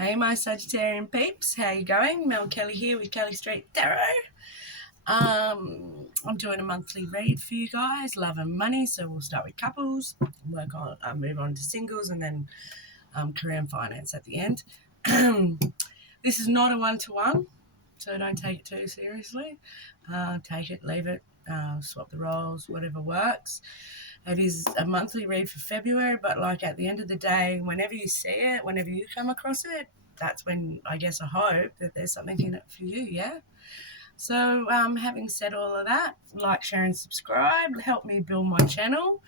Hey, my Sagittarian peeps, how you going? Mel Kelly here with Kelly Street Tarot. I'm doing a monthly read for you guys, love and money. So we'll start with couples, move on to singles, and then career and finance at the end. This is not a one-to-one, so don't take it too seriously. Take it, leave it, swap the roles, whatever works. It is a monthly read for February, but like at the end of the day, whenever you see it, whenever you come across it, that's when I guess I hope that there's something in it for you, yeah? So having said all of that, like, share and subscribe, help me build my channel.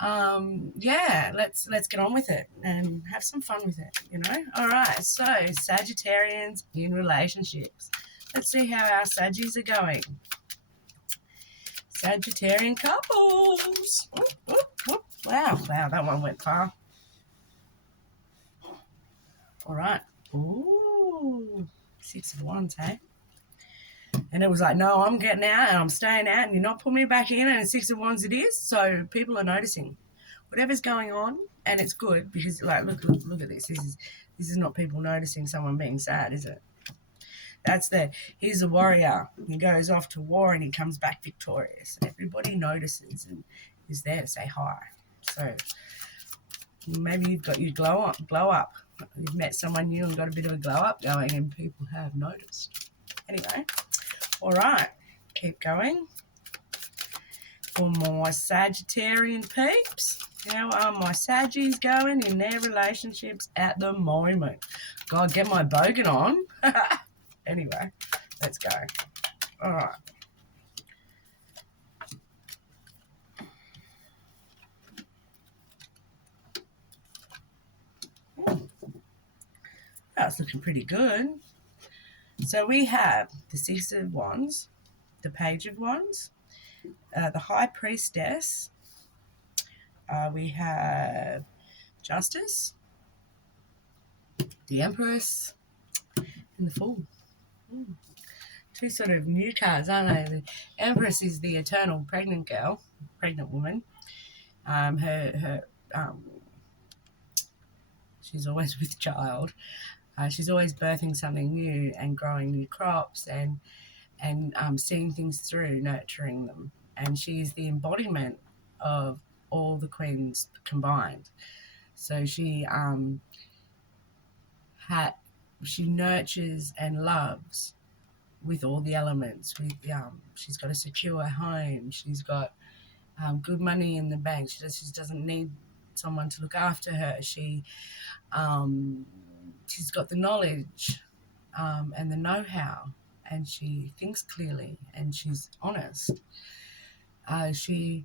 Let's get on with it and have some fun with it, you know? All right, so Sagittarians in relationships. Let's see how our Saggies are going. Sagittarian couples. Whoop, whoop, whoop. Wow, that one went far. All right. Ooh, 6 of Wands, hey? And it was like, no, I'm getting out and I'm staying out and you're not putting me back in, and 6 of Wands it is. So people are noticing whatever's going on, and it's good because, like, look at this. This is not people noticing someone being sad, is it? He's a warrior. He goes off to war and he comes back victorious. Everybody notices and is there to say hi. So maybe you've got your glow up. You've met someone new and got a bit of a glow up going, and people have noticed. Anyway, all right, keep going. For my Sagittarian peeps, how are my Saggies going in their relationships at the moment? God, get my bogan on. Anyway, let's go. All right. That's looking pretty good. So we have the 6 of Wands, the Page of Wands, the High Priestess. We have Justice, the Empress, and the Fool. Two sort of new cards, aren't they? The Empress is the eternal pregnant woman. She's always with child. She's always birthing something new and growing new crops and seeing things through, nurturing them. And she's the embodiment of all the queens combined. So she nurtures and loves with all the elements. She's got a secure home. She's got good money in the bank. She doesn't need someone to look after her. She's got the knowledge and the know-how, and she thinks clearly, and she's honest. She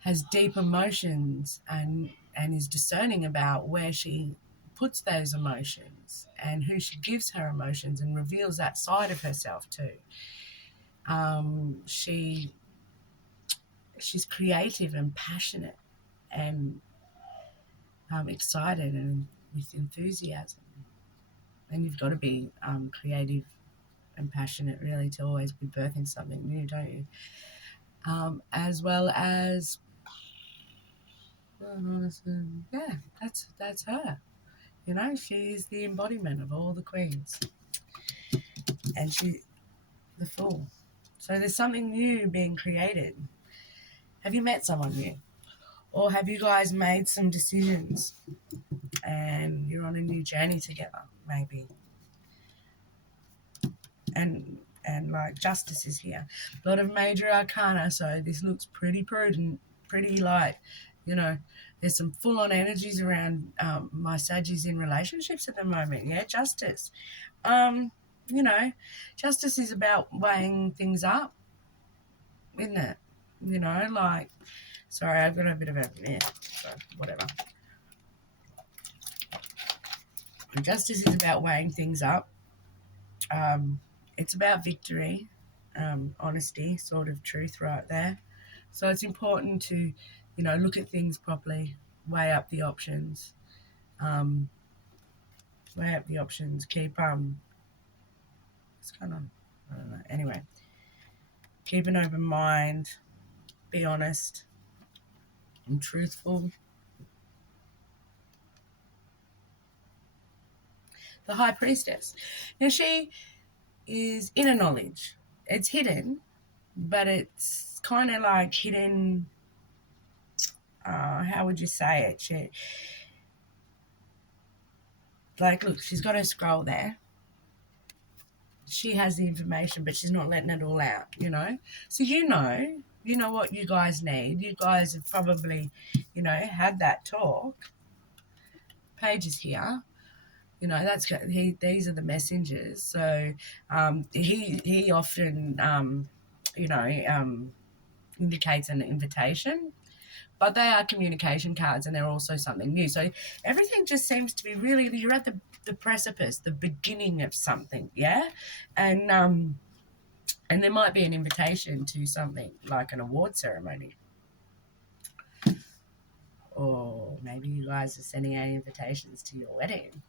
has deep emotions and is discerning about where she puts those emotions and who she gives her emotions, and reveals that side of herself too. She's creative and passionate and excited and with enthusiasm. And you've got to be creative and passionate, really, to always be birthing something new, don't you? As well as, that's her. You know, she's the embodiment of all the queens, and the Fool. So there's something new being created. Have you met someone new? Or have you guys made some decisions and you're on a new journey together, maybe? And like, Justice is here. A lot of major arcana, so this looks pretty prudent, pretty, like, you know, there's some full-on energies around my Saggies in relationships at the moment. Yeah, Justice. You know, Justice is about weighing things up, isn't it? You know, like, sorry, I've got a bit of a, so whatever. Justice is about weighing things up. It's about victory, honesty, sort of truth right there. So it's important to, you know, look at things properly, weigh up the options, keep, it's kind of, I don't know, anyway, keep an open mind, be honest and truthful. the High Priestess. Now, she is inner knowledge. It's hidden, but it's kind of like hidden, how would you say it? Look, she's got her scroll there. She has the information, but she's not letting it all out, So you know what you guys need. You guys have probably, had that talk. Paige is here. These are the messengers. So he often, indicates an invitation, but they are communication cards, and they're also something new. So everything just seems to be really, you're at the precipice, the beginning of something, yeah? And there might be an invitation to something like an award ceremony. Or maybe you guys are sending out invitations to your wedding.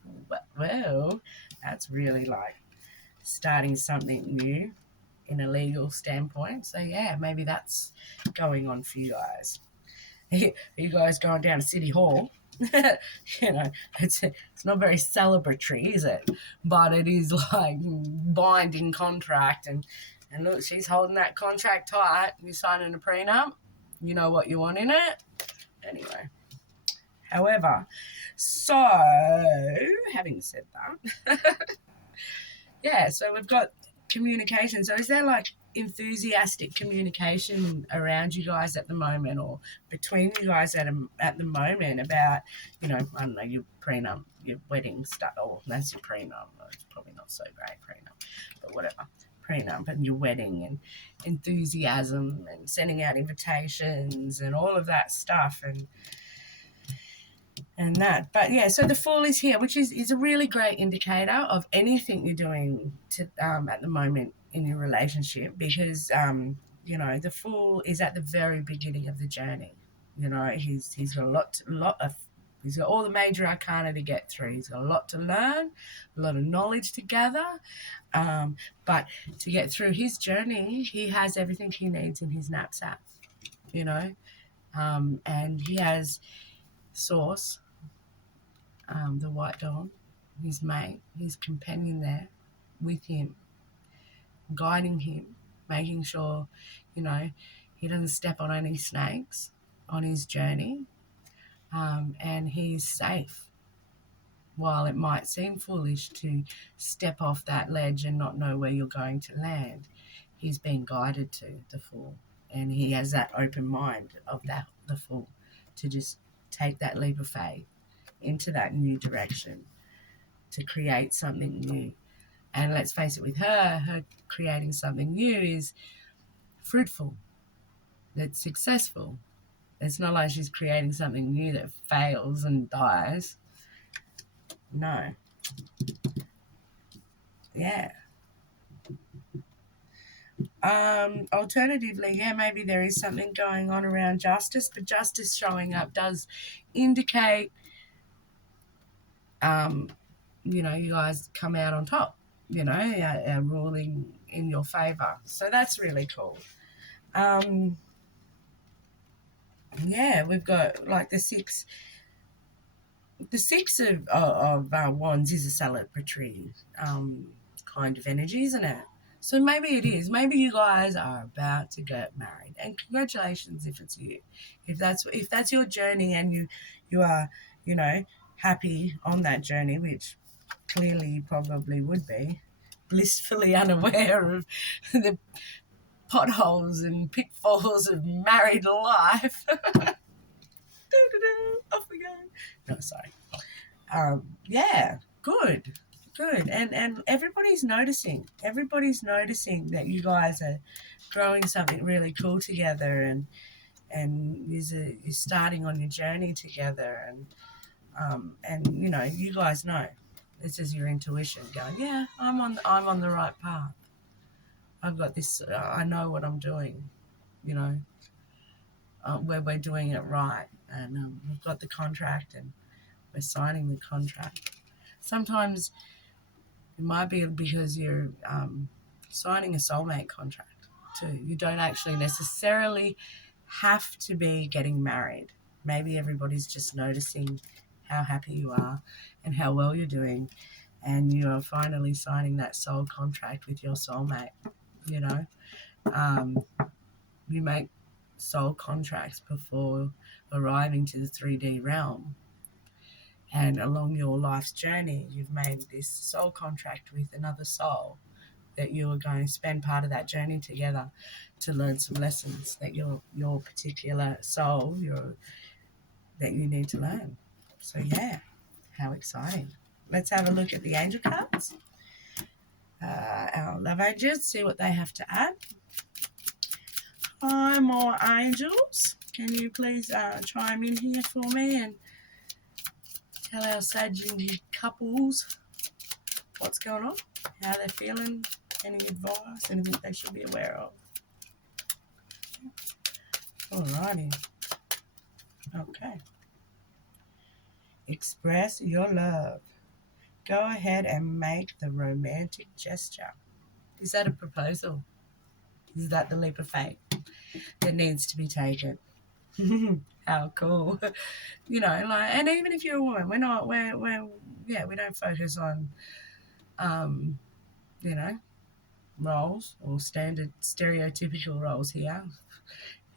Well, that's really like starting something new in a legal standpoint. So yeah, maybe that's going on for you guys. Are you guys going down to City Hall? It's not very celebratory, is it? But it is like binding contract, and look, she's holding that contract tight. You're signing a prenup. You know what you want in it. Anyway, however, so having said that, yeah, so we've got communication. So is there like enthusiastic communication around you guys at the moment, or between you guys at the moment about, I don't know, your prenup, your wedding stuff? Oh, that's your prenup. It's probably not so great, prenup, but whatever. Prenup and your wedding and enthusiasm and sending out invitations and all of that stuff and that. But yeah, so the Fool is here, which is a really great indicator of anything you're doing to at the moment in your relationship, because the Fool is at the very beginning of the journey. He's got he's got all the major arcana to get through. He's got a lot to learn, a lot of knowledge to gather. But to get through his journey, he has everything he needs in his knapsack, and he has Source, the white dawn, his mate, his companion there with him, guiding him, making sure, he doesn't step on any snakes on his journey, and he's safe. While it might seem foolish to step off that ledge and not know where you're going to land, he's being guided to the Fool, and he has that open mind of the Fool to just take that leap of faith into that new direction to create something new. And let's face it, with her creating something new is fruitful, that's successful. It's not like she's creating something new that fails and dies. No. Yeah. Alternatively, yeah, maybe there is something going on around justice, but justice showing up does indicate, you guys come out on top, ruling in your favor. So that's really cool. Yeah, we've got like the six of wands is a celebratory kind of energy, isn't it? So maybe it is. Maybe you guys are about to get married, and congratulations if it's you. If that's your journey, and you are, happy on that journey, which clearly you probably would be, blissfully unaware of the potholes and pitfalls of married life. Off we go. No, sorry. Yeah, good. And everybody's noticing that you guys are growing something really cool together, and you're starting on your journey together, and you guys know, this is your intuition going, yeah, I'm on the right path. I've got this, I know what I'm doing, where we're doing it right, and we've got the contract and we're signing the contract. Sometimes it might be because you're signing a soulmate contract too. You don't actually necessarily have to be getting married. Maybe everybody's just noticing how happy you are and how well you're doing, and you're finally signing that soul contract with your soulmate. You know, you make soul contracts before arriving to the 3D realm. And along your life's journey, you've made this soul contract with another soul that you are going to spend part of that journey together to learn some lessons that your particular soul that you need to learn. So yeah, how exciting. Let's have a look at the angel cards. Our love angels, see what they have to add. Hi, more angels. Can you please chime in here for me and tell our Sagittarian couples what's going on, how they're feeling, any advice, anything they should be aware of. Alrighty. Okay. Express your love. Go ahead and make the romantic gesture. Is that a proposal? Is that the leap of faith that needs to be taken? How cool. You know, like, and even if you're a woman, we don't focus on, you know, roles or standard stereotypical roles here.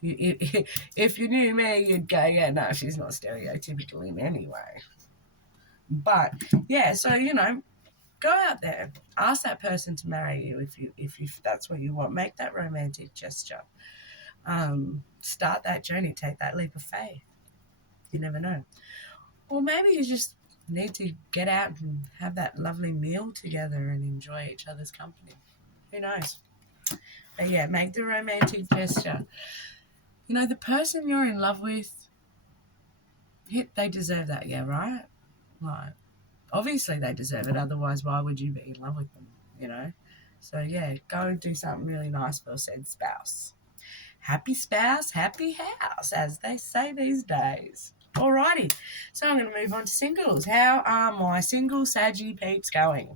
If you knew me, you'd go, yeah, no, she's not stereotypical in any way. But yeah, so you know, go out there, ask that person to marry you if that's what you want. Make that romantic gesture. Start that journey. Take that leap of faith. You never know. Or maybe you just need to get out and have that lovely meal together and enjoy each other's company. Who knows? But yeah, make the romantic gesture. You know, the person you're in love with, they deserve that, yeah, right? Like, obviously they deserve it. Otherwise, why would you be in love with them, you know? So yeah, go and do something really nice for said spouse. Happy spouse, happy house, as they say these days. Alrighty, so I'm going to move on to singles. How are my single Saggy peeps going?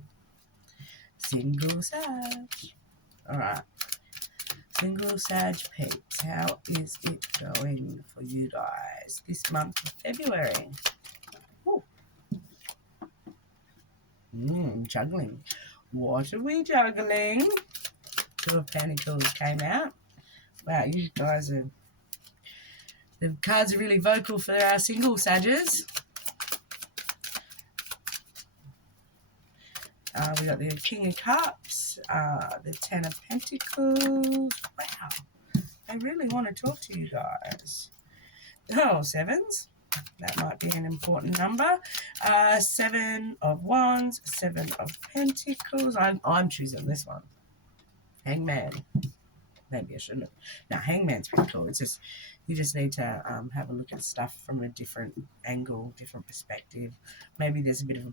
Single Sag. Alright. Single Sag peeps, how is it going for you guys this month of February? Ooh. Juggling. What are we juggling? Two of Pentacles came out. Wow, you guys are... The cards are really vocal for our single Saggers. We got the King of Cups, the Ten of Pentacles. Wow, I really want to talk to you guys. Oh, sevens. That might be an important number. Seven of Wands, Seven of Pentacles. I'm choosing this one. Hangman. Maybe I shouldn't have. No, Hangman's pretty cool. It's just, you just need to have a look at stuff from a different angle, different perspective. Maybe there's a bit of a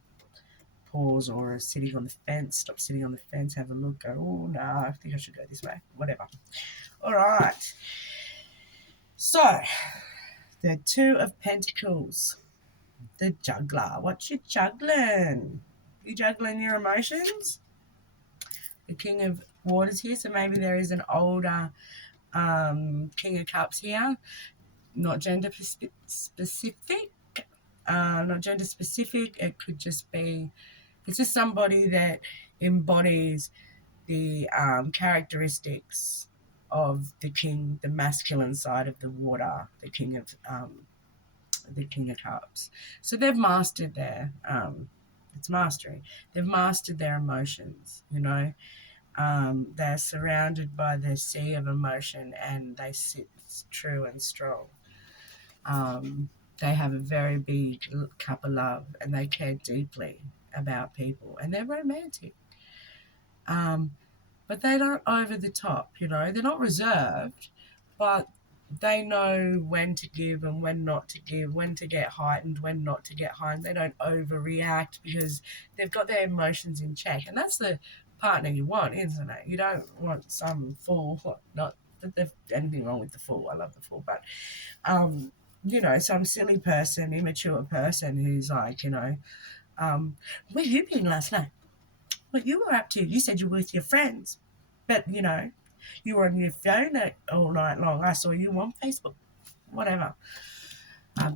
pause or a sitting on the fence. Stop sitting on the fence, have a look, go, oh, no, I think I should go this way. Whatever. All right. So, the Two of Pentacles. The juggler. What you juggling? You juggling your emotions? The King of Waters here, so maybe there is an older King of Cups here, not gender specific. Not gender specific. It could just be, it's just somebody that embodies the characteristics of the king, the masculine side of the water, the King of Cups. So they've mastered their it's mastery. They've mastered their emotions, you know. They're surrounded by the sea of emotion and they sit true and strong. They have a very big cup of love and they care deeply about people and they're romantic. But they're not over the top, you know. They're not reserved, but they know when to give and when not to give, when to get heightened, when not to get heightened. They don't overreact because they've got their emotions in check. And that's the partner you want, isn't it? You don't want some fool, not that there's anything wrong with the fool. I love the fool, but, you know, some silly person, immature person who's like, you know, where you been last night? What you were up to? You said you were with your friends, but, you know, you were on your phone all night long. I saw you on Facebook. Whatever.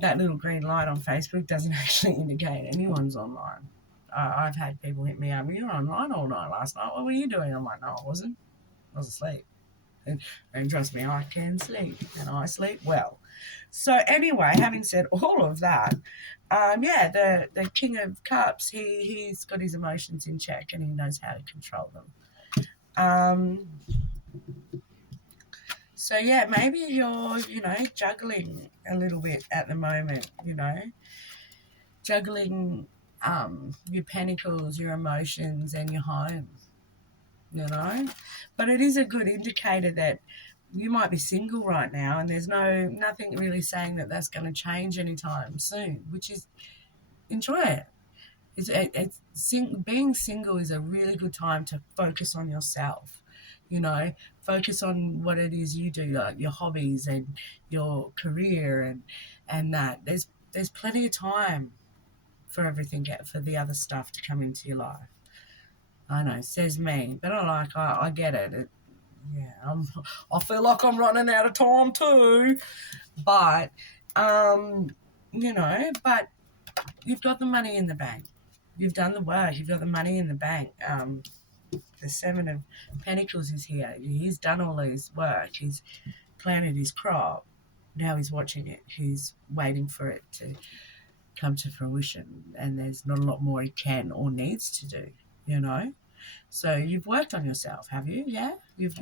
That little green light on Facebook doesn't actually indicate anyone's online. I've had people hit me up, you were online all night last night. What were you doing? I'm like, no, I wasn't. I was asleep. And trust me, I can sleep, and I sleep well. So anyway, having said all of that, yeah, the King of Cups, he's got his emotions in check and he knows how to control them. So yeah, maybe you're, juggling a little bit at the moment, juggling your pentacles, your emotions, and your home, But it is a good indicator that you might be single right now, and there's nothing really saying that that's going to change anytime soon, which is enjoy it. Being single is a really good time to focus on yourself, focus on what it is you do, like your hobbies and your career and that. There's plenty of time for everything, for the other stuff to come into your life. I know, says me, but I get it. I feel like I'm running out of time too, but but you've got the money in the bank. You've done the work. You've got the money in the bank. The Seven of Pentacles is here. He's done all his work. He's planted his crop. Now he's watching it. He's waiting for it to come to fruition, and there's not a lot more he can or needs to do, So you've worked on yourself, have you? Yeah? You've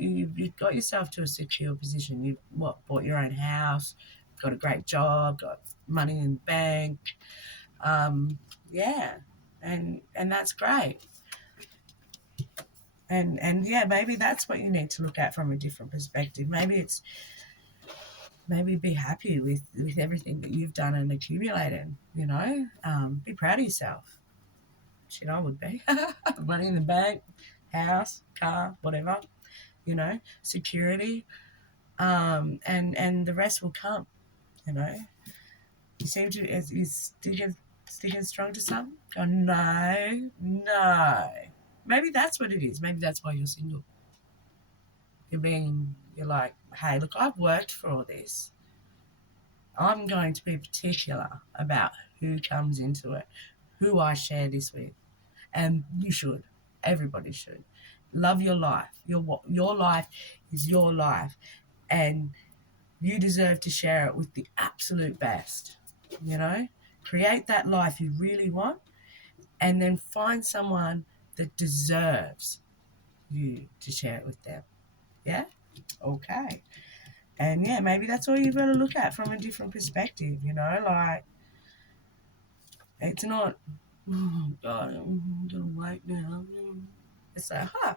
got yourself to a secure position. You've bought your own house, got a great job, got money in the bank. Yeah. And that's great. And yeah, maybe that's what you need to look at from a different perspective. Maybe be happy with everything that you've done and accumulated, be proud of yourself. Shit, I would be. Money in the bank, house, car, whatever, security, and the rest will come, You seem to, is sticking strong to some? Oh, no. Maybe that's what it is. Maybe that's why you're single. You're like, hey, look, I've worked for all this. I'm going to be particular about who comes into it, who I share this with. And you should. Everybody should. Love your life. Your life is your life. And you deserve to share it with the absolute best. Create that life you really want, and then find someone that deserves you to share it with them. Yeah? Okay. And yeah, maybe that's all you've got to look at from a different perspective, like it's not, oh God, I'm gonna wait now. It's like, I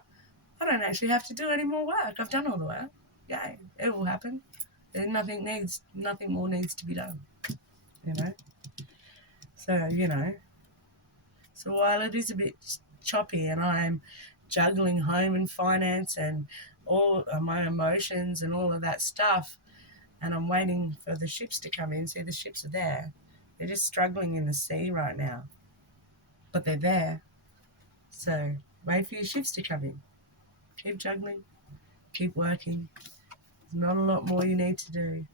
don't actually have to do any more work. I've done all the work. Yay, it will happen. Nothing more needs to be done. So, so while it is a bit choppy and I'm juggling home and finance and all my emotions and all of that stuff, and I'm waiting for the ships to come in. See, the ships are there. They're just struggling in the sea right now, but they're there. So wait for your ships to come in. Keep juggling, keep working. There's not a lot more you need to do.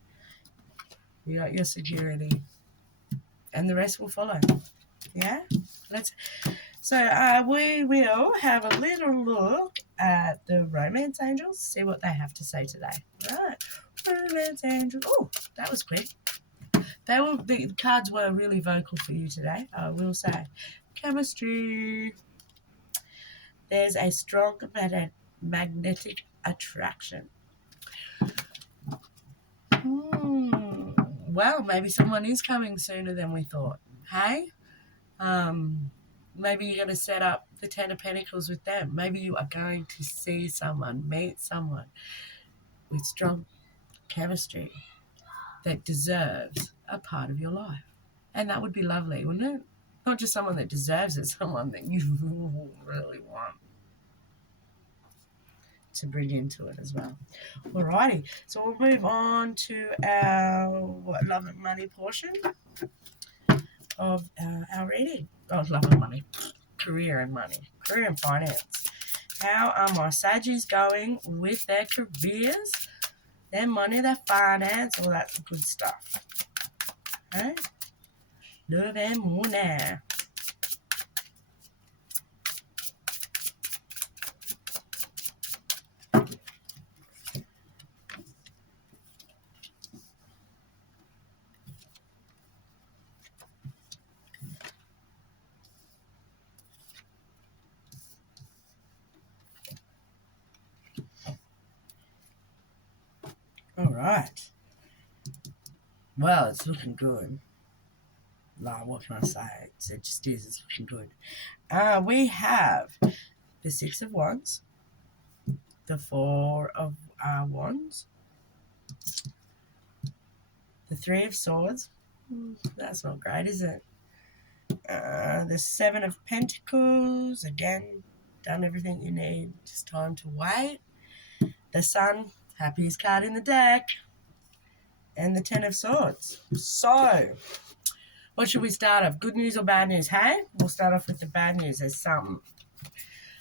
You got your security, and the rest will follow. Yeah? So we will have a little look at the romance angels, see what they have to say today. Right. Romance angels. Oh, that was quick. The cards were really vocal for you today, I will say. Chemistry. There's a strong magnetic attraction. Well, maybe someone is coming sooner than we thought. Hey? Maybe you're going to set up the Ten of Pentacles with them. Maybe you are going to see someone, meet someone with strong chemistry that deserves a part of your life. And that would be lovely, wouldn't it? Not just someone that deserves it, someone that you really want to bring into it as well. Alrighty, so we'll move on to our love and money portion of our reading. Oh, love and money. Career and finance. How are my Saggies going with their careers, their money, their finance, all that good stuff? Okay? Love and money. right. Well, it's looking good. Like, what can I say? It just is. It's looking good. We have the Six of Wands, the Four of Wands, the Three of Swords. That's not great, is it? The Seven of Pentacles. Again, done everything you need. Just time to wait. The Sun, happiest card in the deck. And the Ten of Swords. So, what should we start off? Good news or bad news? Hey, we'll start off with the bad news. There's something.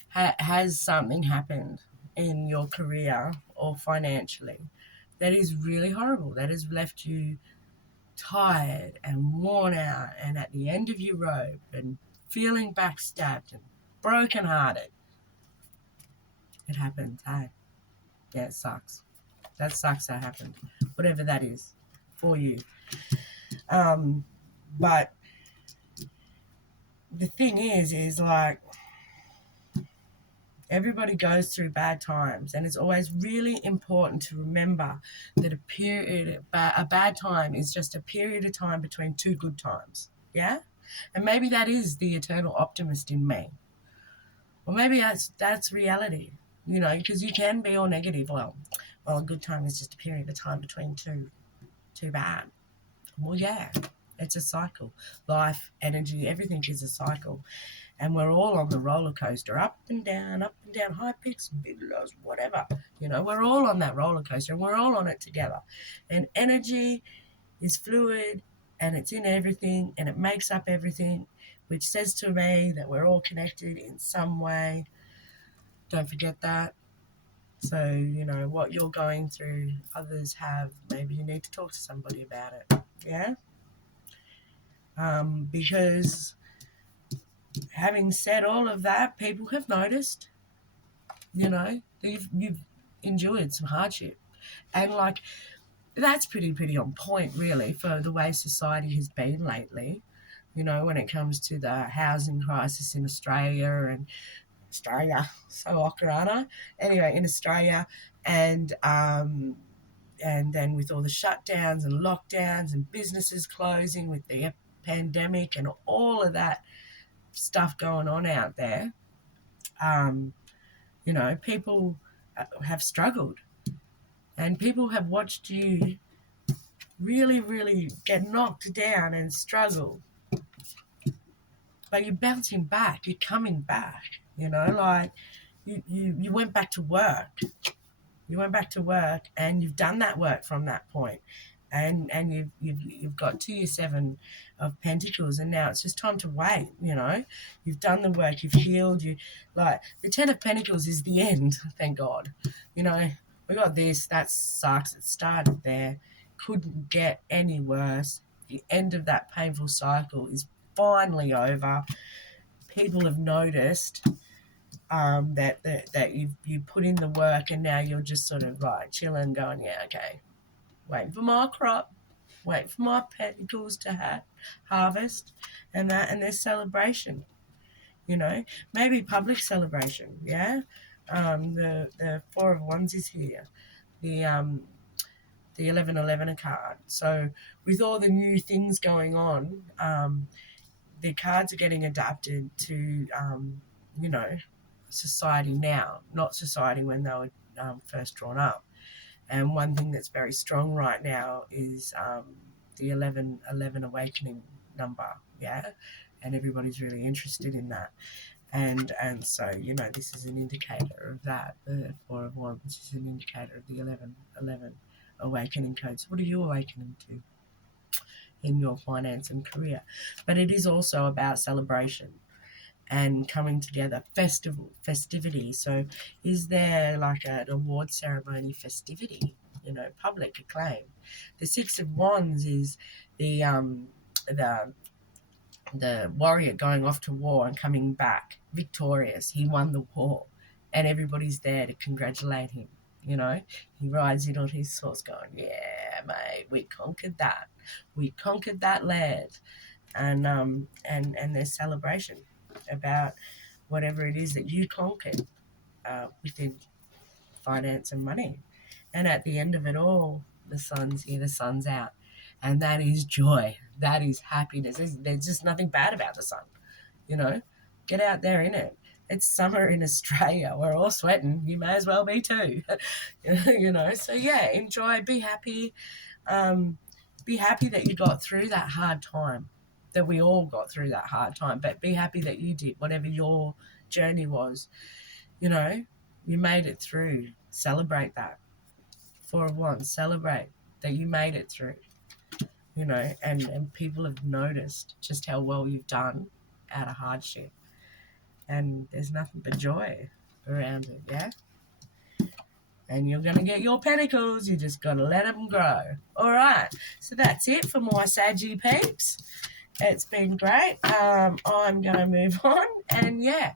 Has something happened in your career or financially that is really horrible, that has left you tired and worn out and at the end of your rope and feeling backstabbed and brokenhearted? It happened, hey? Yeah, it sucks. That sucks that happened. Whatever that is for you. But the thing is like, everybody goes through bad times, and it's always really important to remember that a bad time is just a period of time between two good times. Yeah? And maybe that is the eternal optimist in me. Or maybe that's reality, because you can be all negative. Well, a good time is just a period of time between two bad. Well, yeah, it's a cycle. Life, energy, everything is a cycle. And we're all on the roller coaster, up and down, high peaks, big lows, whatever. We're all on that roller coaster, and we're all on it together. And energy is fluid, and it's in everything, and it makes up everything, which says to me that we're all connected in some way. Don't forget that. So, what you're going through, others have. Maybe you need to talk to somebody about it. Yeah? Because having said all of that, people have noticed, you've endured some hardship. And, that's pretty on point, really, for the way society has been lately, when it comes to the housing crisis in Australia, so Ocarana. Anyway, in Australia, and then with all the shutdowns and lockdowns and businesses closing with the pandemic and all of that stuff going on out there, people have struggled, and people have watched you really, really get knocked down and struggle. But you're bouncing back, you're coming back, you went back to work. You went back to work, and you've done that work from that point. And you've got to your Seven of Pentacles, and now it's just time to wait. You've done the work, you've healed. The Ten of Pentacles is the end. Thank God. We got this. That sucks. It started there, couldn't get any worse. The end of that painful cycle is finally over. People have noticed that you put in the work, and now you're just sort of chilling, going, yeah, okay. Waiting for my crop, waiting for my pentacles to harvest, and there's celebration, maybe public celebration, yeah. The Four of Wands is here, the 1111 card. So with all the new things going on, the cards are getting adapted to, society now, not society when they were first drawn up. And one thing that's very strong right now is the 1111 awakening number, yeah? And everybody's really interested in that. And so, this is an indicator of that. The Four of Wands is an indicator of the 1111 awakening code. So what are you awakening to in your finance and career? But it is also about celebration and coming together, festivity. So is there an award ceremony festivity, public acclaim? The Six of Wands is the warrior going off to war and coming back victorious. He won the war, and everybody's there to congratulate him. He rides in on his horse going, yeah, mate, we conquered that land. And there's celebration about whatever it is that you conquered within finance and money. And at the end of it all, The sun's here, the sun's out. And that is joy. That is happiness. There's just nothing bad about the sun, you know. Get out there in it. It's summer in Australia. We're all sweating. You may as well be too. You know, so yeah, enjoy, be happy. Be happy that you got through that hard time, that we all got through that hard time, but be happy that you did, whatever your journey was. You know, you made it through. Celebrate that. For once, celebrate that you made it through, you know, and people have noticed just how well you've done out of hardship. And there's nothing but joy around it, yeah? And you're going to get your pentacles. You just got to let them grow. All right. So that's it for my Saggy peeps. It's been great. I'm going to move on. And, yeah,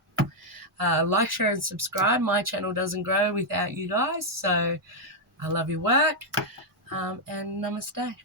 like, share, and subscribe. My channel doesn't grow without you guys. So I love your work. And namaste.